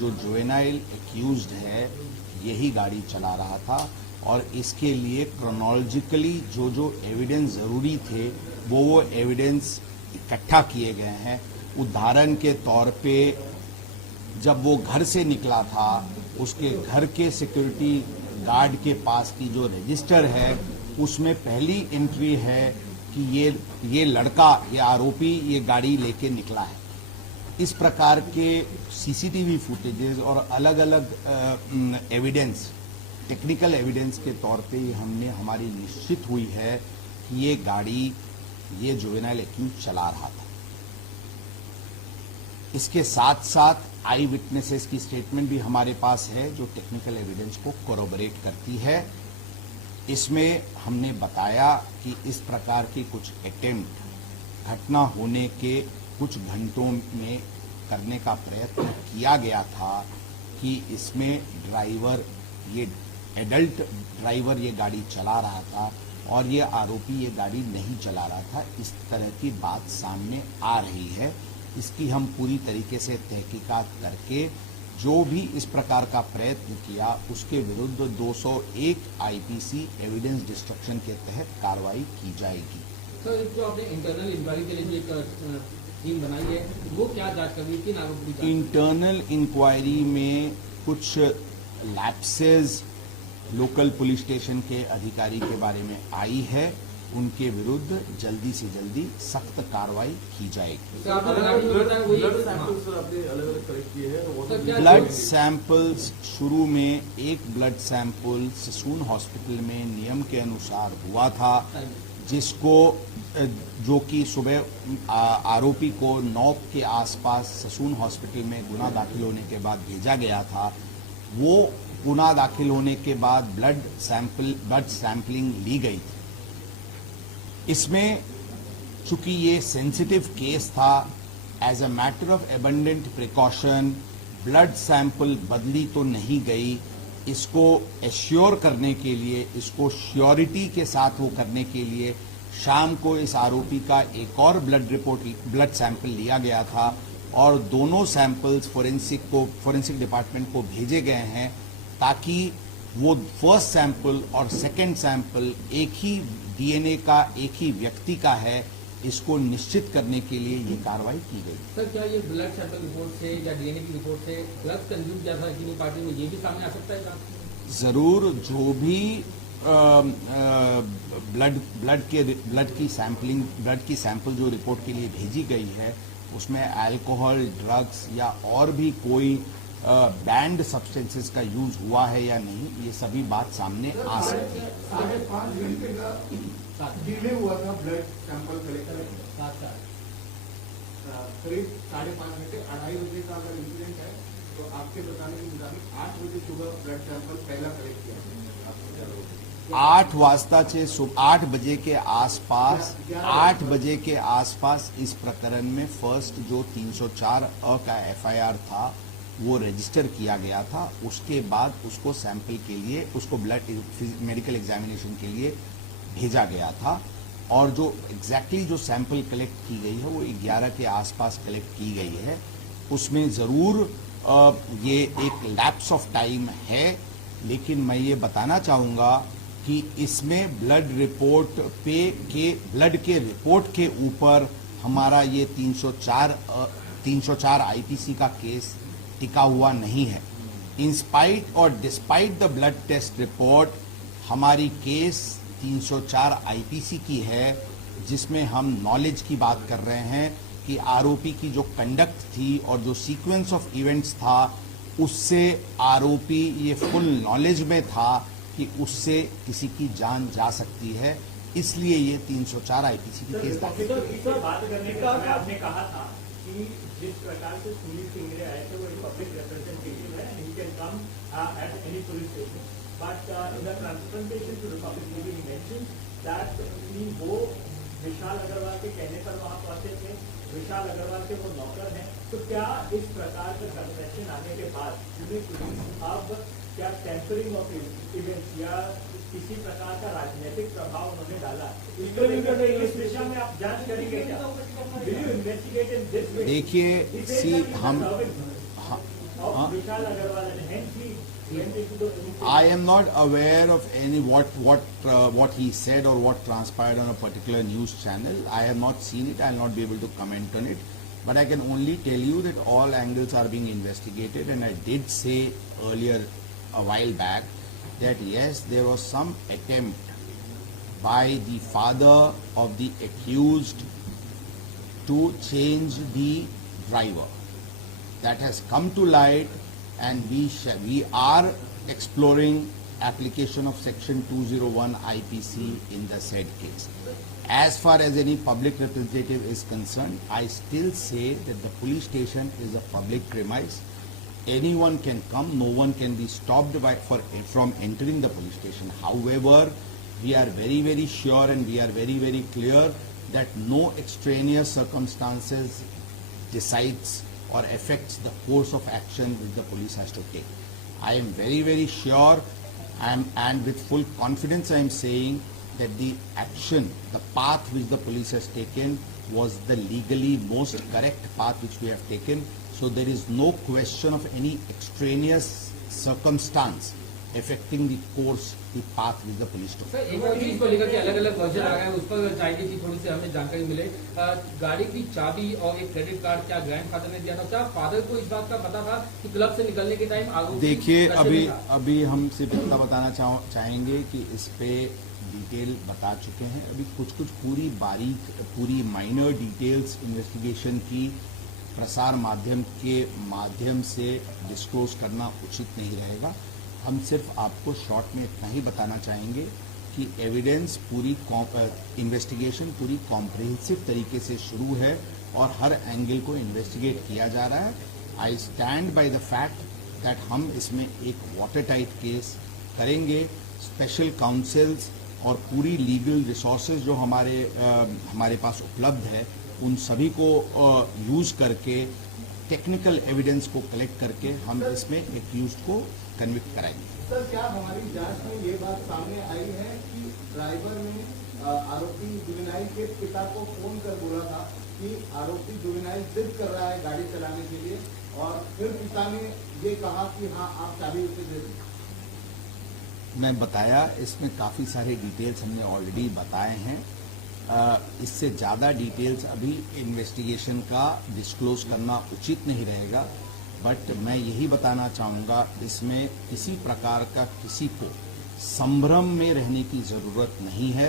जो juvenile accused है यही गाड़ी चला रहा था और इसके लिए क्रोनोलॉजिकली जो एविडेंस ज़रूरी थे वो एविडेंस इकट्ठा किए गए हैं। उदाहरण के तौर पे जब वो घर से निकला था उसके घर के सिक्योरिटी गार्ड के पास की जो रजिस्टर है उसमें पहली एंट्री है कि ये लड़का, ये आरोपी ये गाड़ी लेके निकला है। इस प्रकार के सीसीटीवी फुटेजेस और अलग अलग एविडेंस, टेक्निकल एविडेंस के तौर पे हमने हमारी निश्चित हुई है कि ये गाड़ी ये जुवेनाइल एक्यूज चला रहा था। इसके साथ साथ आई विटनेसेस की स्टेटमेंट भी हमारे पास है जो टेक्निकल एविडेंस को कोरोबरेट करती है। इसमें हमने बताया कि इस प्रकार की कुछ अटेम्प्ट घटना होने के कुछ घंटों में करने का प्रयत्न किया गया था कि इसमें ड्राइवर, ये एडल्ट ड्राइवर ये गाड़ी चला रहा था और ये आरोपी ये गाड़ी नहीं चला रहा था। इस तरह की बात सामने आ रही है। इसकी हम पूरी तरीके से तहकीकात करके जो भी इस प्रकार का प्रयत्न किया उसके विरुद्ध 201 आईपीसी एविडेंस डिस्ट्रक्शन के तहत कार्रवाई की जाएगी। सर, जो आपने इंटरनल इंक्वायरी के लिए एक टीम बनाई है वो क्या जांच कर रही है? किन आरोपों की? इंटरनल इंक्वायरी में कुछ लैप्सेस लोकल पुलिस स्टेशन के अधिकारी के बारे में आई है, उनके विरुद्ध जल्दी से जल्दी सख्त कार्रवाई की जाएगी। ब्लड सैंपल्स शुरू में एक ब्लड सैंपल ससून हॉस्पिटल में नियम के अनुसार हुआ था, जिसको जो कि सुबह आरोपी को 9 के आसपास ससून हॉस्पिटल में गुना दाखिल होने के बाद भेजा गया था। वो गुना दाखिल होने के बाद ब्लड सैंपलिंग ली गई थी। इसमें चूंकि ये सेंसिटिव केस था, as a matter of abundant precaution blood sample बदली तो नहीं गई। इसको एश्योर करने के लिए, इसको श्योरिटी के साथ वो करने के लिए शाम को इस आरोपी का एक और ब्लड सैंपल लिया गया था और दोनों सैंपल्स फोरेंसिक डिपार्टमेंट को भेजे गए हैं ताकि वो फर्स्ट सैंपल और सेकंड सैंपल एक ही डीएनए का, एक ही व्यक्ति का है, इसको निश्चित करने के लिए ये कार्रवाई की गई। सर, क्या ये ब्लड सैंपल रिपोर्ट से या डीएनए की रिपोर्ट से ड्रग्स कंज्यूम किया था किसी पार्टी में, ये भी सामने आ सकता है? जरूर, जो भी ब्लड की सैंपल जो रिपोर्ट के लिए भेजी गई है उसमें अल्कोहल, ड्रग्स या और भी कोई बैंड सब्सटेंसेस का यूज हुआ है या नहीं, ये सभी बात सामने आ सकती है। 5.5 घंटे का डिले हुआ था ब्लड सैंपल कलेक्ट, करीब 5.5 घंटे, 2:30 बजे का अगर इंसिडेंट है तो आपके बताने के मुताबिक 8 बजे सुबह ब्लड सैंपल पहला कलेक्ट किया। 8 बजे के आसपास इस प्रकरण में फर्स्ट जो 304 का एफआईआर था वो रजिस्टर किया गया था। उसके बाद उसको सैंपल के लिए, उसको ब्लड मेडिकल एग्जामिनेशन के लिए भेजा गया था और जो एग्जैक्टली जो सैंपल कलेक्ट की गई है वो 11 के आसपास कलेक्ट की गई है। उसमें ज़रूर ये एक लैप्स ऑफ टाइम है, लेकिन मैं ये बताना चाहूँगा कि इसमें ब्लड के रिपोर्ट के ऊपर हमारा ये 304 आईपीसी का केस टिका हुआ नहीं है। इंस्पाइट और despite the blood test report हमारी केस 304 आईपीसी की है, जिसमें हम नॉलेज की बात कर रहे हैं कि आरोपी की जो कंडक्ट थी और जो सीक्वेंस ऑफ इवेंट्स था उससे आरोपी ये फुल नॉलेज में था कि उससे किसी की जान जा सकती है, इसलिए ये 304 आईपीसी की केस दाखिल। बात करने का आपने कहा था कि जिस प्रकार से सुनील सिंगरे आए थे वो एक पब्लिक रिप्रेजेंटेटिव है, he can come at any police station, but in the transplantation to the public meeting he mention that वो विशाल अग्रवाल के कहने पर वहां पहुंचे थे, विशाल अग्रवाल के वो नौकर हैं। तो क्या इस प्रकार का कंसेप्शन आने के बाद अब क्या टेम्परिंग ऑफ इवेंट्स या किसी प्रकार का राजनीतिक प्रभाव उन्होंने डाला, इस दिशा में आप जांच करेंगे क्या? देखिए, of Vishal Agarwal, and hence he went into the police. I am not aware of any what he said or what transpired on a particular news channel. I have not seen it. I will not be able to comment on it. But I can only tell you that all angles are being investigated, and I did say earlier a while back that yes, there was some attempt by the father of the accused to change the driver. That has come to light, and we are exploring application of section 201 IPC in the said case. As far as any public representative is concerned, I still say that the police station is a public premise. Anyone can come, no one can be stopped from entering the police station. However, we are very, very sure and we are very, very clear that no extraneous circumstances decides or affects the course of action which the police has to take. I am very, very sure and with full confidence I am saying that the action, the path which the police has taken was the legally most correct path which we have taken. So there is no question of any extraneous circumstance affecting the course, the path which the police took. Sir, एक और चीज को लेकर के अलग-अलग version आ गए हैं, उस पर चाहिए कि थोड़ी सी हमें जानकारी मिले। गाड़ी की चाबी और एक क्रेडिट कार्ड क्या ग्रैंडफादर ने दिया था? क्या फादर को इस बात का पता था कि क्लब से निकलने के टाइम आरोपी देखिए, नशे में था? अभी हम सिर्फ इतना बताना चाहेंगे कि इस पे डिटेल बता चुके हैं। अभी कुछ पूरी माइनर डिटेल्स इन्वेस्टिगेशन की प्रसार माध्यम के माध्यम से डिस्क्लोज करना उचित नहीं रहेगा। हम सिर्फ आपको शॉर्ट में इतना ही बताना चाहेंगे कि एविडेंस इन्वेस्टिगेशन पूरी कॉम्प्रिहेंसिव तरीके से शुरू है और हर एंगल को इन्वेस्टिगेट किया जा रहा है। I stand by the fact that हम इसमें एक वाटर टाइट केस करेंगे। स्पेशल काउंसिल्स और पूरी लीगल रिसोर्सेज जो हमारे पास उपलब्ध है, उन सभी को यूज करके टेक्निकल एविडेंस को कलेक्ट करके हम इसमें एक्यूज्ड को कन्विक्ट कराएंगे। सर, क्या हमारी जांच में ये बात सामने आई है कि ड्राइवर ने आरोपी जुवेनाइल के पिता को फोन कर बोला था कि आरोपी जुवेनाइल जिद कर रहा है गाड़ी चलाने के लिए, और फिर पिता ने ये कहा कि हाँ आप चाबी उसे दे दें? मैं बताया, इसमें काफ़ी सारे डिटेल्स हमने ऑलरेडी बताए हैं। इससे ज़्यादा डिटेल्स अभी इन्वेस्टिगेशन का डिस्क्लोज करना उचित नहीं रहेगा। बट मैं यही बताना चाहूँगा, इसमें किसी प्रकार का किसी को संभ्रम में रहने की ज़रूरत नहीं है।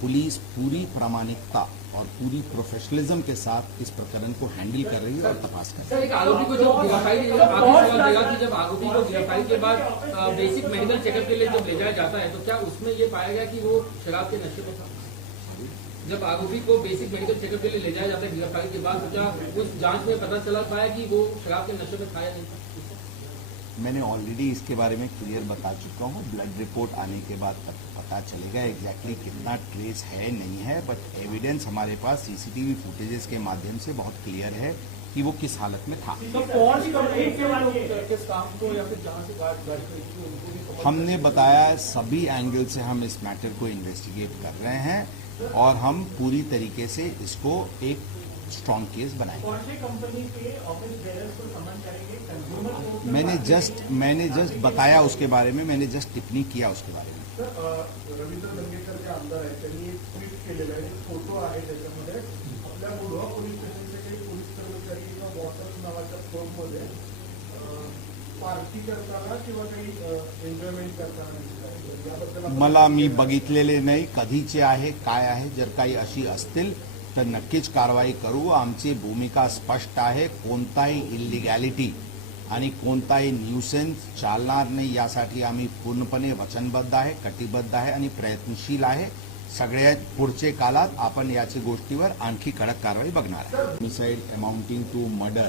पुलिस पूरी प्रामाणिकता और पूरी प्रोफेशनलिज्म के साथ इस प्रकरण को हैंडल कर रही है और तपास कर रही है। सर, एक आरोपी को जब गिरफ्तारी कि जब आरोपी को गिरफ्तारी के बाद बेसिक मेडिकल चेकअप के लिए जब ले जाया जाता है, तो क्या उसमें ये पाया गया कि वो शराब के नशे में था? जब आरोपी को बेसिक मेडिकल चेकअप के लिए ले जाया जाता है गिरफ्तारी के बाद, तो क्या उस जांच में पता चला पाया कि वो शराब के नशे में था या नहीं था? मैंने ऑलरेडी इसके बारे में क्लियर बता चुका हूँ। ब्लड रिपोर्ट आने के बाद पता चलेगा एग्जैक्टली कितना ट्रेस है नहीं है। बट एविडेंस हमारे पास सीसीटीवी फुटेजेस के माध्यम से बहुत क्लियर है कि वो किस हालत में था। हमने बताया सभी एंगल से हम इस मैटर को इन्वेस्टिगेट कर रहे हैं और हम पूरी तरीके से इसको एक स्ट्रॉन्ग केस बनाएंगे। कंपनी के ऑफिस बेरर्स को समन करेंगे, कंज्यूमर को मैंने जस्ट बताया उसके बारे में, मैंने जस्ट टिप्पणी किया उसके बारे में। रवींद्र दंगेकर जे आमदार आहेत त्यांनी एक ट्विट केलेलं आहे, फोटो आहे त्याच्यामध्ये आपल्या मुढवा पोलीस स्टेशनचे काही पोलीस कर्मचारी किंवा वॉटर्स नावाच्या फर्ममध्ये पार्टी करताना किंवा काही एन्जॉयमेंट करताना दिसत याबद्दल मला मी बघितलेले नाही, कधीचे आहे काय आहे। जर काही अशी असतील तर नक्कीच कारवाई करू। आमची भूमिका स्पष्ट आहे, कोणताही इलिगॅलिटी आणि कोणताही न्यूसेन्स चालणार नाही, यासाठी आम्ही पूर्णपणे वचनबद्ध आहे, कटिबद्ध आहे आणि प्रयत्नशील आहे। सगळ्यात पुढचे काळात आपण याची गोष्टीवर आणखी कडक कारवाई बघणार आहे। होमिसाइड अमाउंटिंग टू मर्डर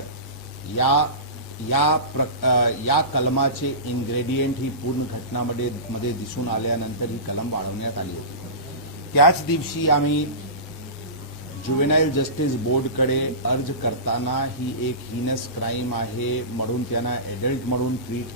या कलमाचे इन्ग्रेडियंट ही पूर्ण घटनामध्ये दिसून आल्यानंतर ही कलम वाढवण्यात आली होती। त्याच दिवशी आम्ही जुवेनाइल जस्टिस बोर्डकडे अर्ज करताना ही एक हिनस क्राईम आहे म्हणून त्यांना एडल्ट म्हणून ट्रीट